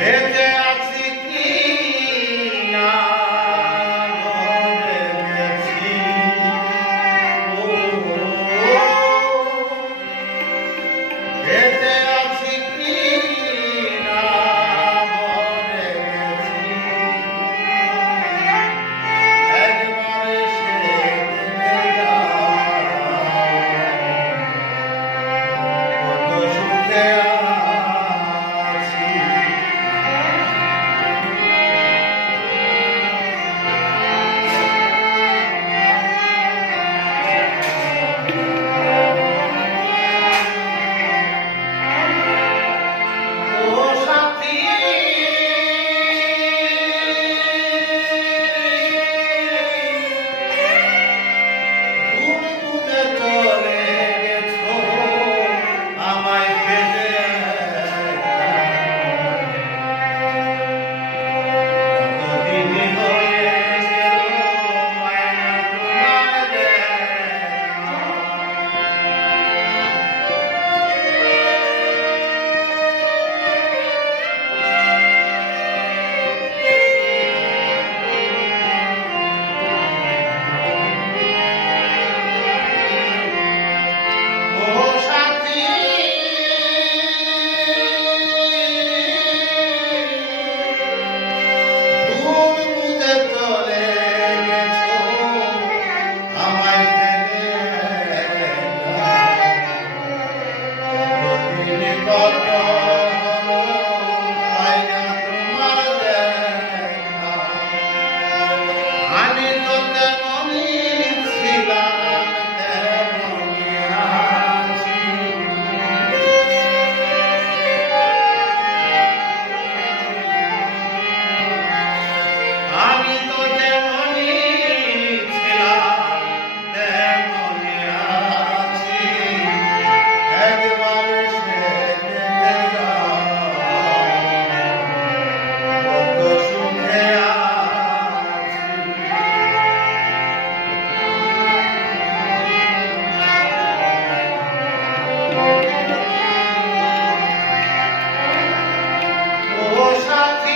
Né? Bye.